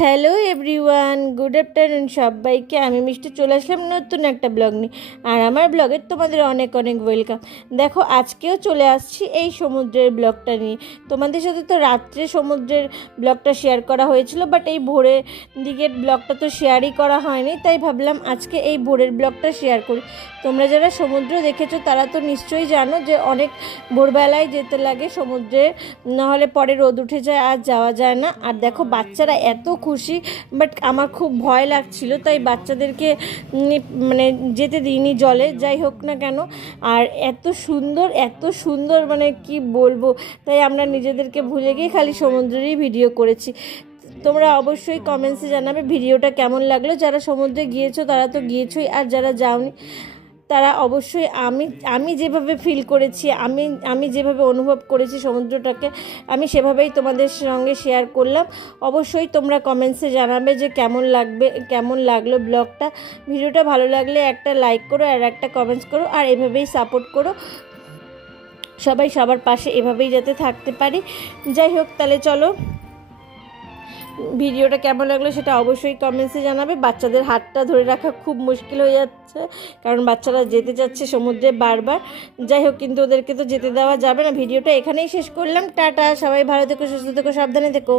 Hello everyone, good afternoon সবাইকে। আমি মিষ্টি চলে আসলাম নতুন একটা ব্লগ নিয়ে। আর আমার ব্লগে তোমাদের অনেক অনেক ওয়েলকাম। দেখো, আজকেও চলে আসছি এই সমুদ্রের ব্লগটা নিয়ে। তোমাদের সাথে তো রাত্রে সমুদ্রের ব্লগটা শেয়ার করা হয়েছিল, বাট এই ভোরের দিকের ব্লগটা তো শেয়ারই করা হয়নি, তাই ভাবলাম আজকে এই ভোরের ব্লগটা শেয়ার করি। তোমরা যারা সমুদ্র দেখেছো তারা তো নিশ্চয়ই জানো যে অনেক ভোরবেলায় যেতে লাগে সমুদ্রে, নাহলে পরে রোদ উঠে যায় আর যাওয়া যায় না। আর দেখো বাচ্চারা এত খুশি, বাট আমার খুব ভয় লাগছিল, তাই বাচ্চাদেরকে মানে যেতে দিইনি জলে, যাই হোক না কেন। আর এত সুন্দর মানে কি বলবো, তাই আমরা নিজেদেরকে ভুলে গিয়ে খালি সমুদ্রেরই ভিডিও করেছি। তোমরা অবশ্যই কমেন্টসে জানাবে ভিডিওটা কেমন লাগলো। যারা সমুদ্রে গিয়েছো তারা তো গিয়েছোই, আর যারা যাওনি তারা অবশ্যই আমি আমি যেভাবে ফিল করেছি, আমি যেভাবে অনুভব করেছি সমুদ্রটাকে, আমি সেভাবেই তোমাদের সঙ্গে শেয়ার করলাম। অবশ্যই তোমরা কমেন্টসে জানাবে যে কেমন লাগলো ব্লগটা। ভিডিওটা ভালো লাগলে একটা লাইক করো আর একটা কমেন্টস করো, আর এভাবেই সাপোর্ট করো। সবাই সবার পাশে এভাবেই যাতে থাকতে পারি। যাই হোক, তাহলে চলো, ভিডিওটা কেমন লাগলো সেটা অবশ্যই কমেন্টসে জানাবে। বাচ্চাদের হাতটা ধরে রাখা খুব মুশকিল হয়ে যাচ্ছে, কারণ বাচ্চারা যেতে চাচ্ছে সমুদ্রে বারবার। যাই হোক, কিন্তু ওদেরকে তো যেতে দেওয়া যাবে না। ভিডিওটা এখানেই শেষ করলাম। টাটা, সবাই ভালো থেকো, সুস্থ থেকো, সাবধানে থেকো।